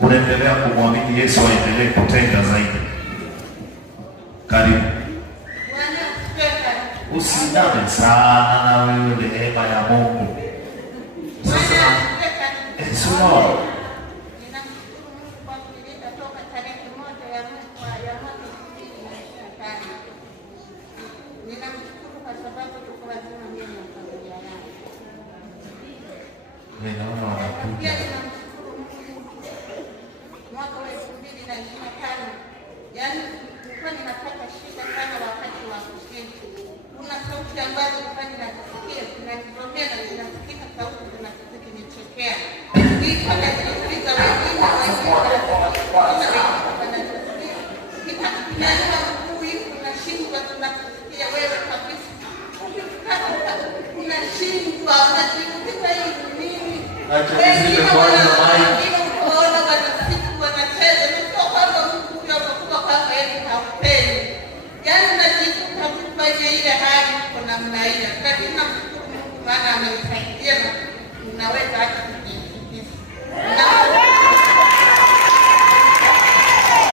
unaendelea kumwamini Yesu aendelee kutenda zaidi. Karibu. Usidame sana na wewe, rehema ya Mungu. Sasa Yesu ninaona wanakuja mwaka wa 2025. Yaani nilikuwa ninapata shida sana wakati wa kushiriki. Kuna sauti ambazo nilikuwa ninasikia zinanivomea na zinasikika sauti zinazonichekea. Nilikuwa najiuliza wengine kitatu kinaniwa mguu hivi unashindwa tunakusikia wewe kabisa. Ukifika unashindwa unajiuliza hii ni nini? Wengine unaona wanasiku wanacheza. Ndio kwamba Mungu huyo kwa kwamba yeye haupendi. Yaani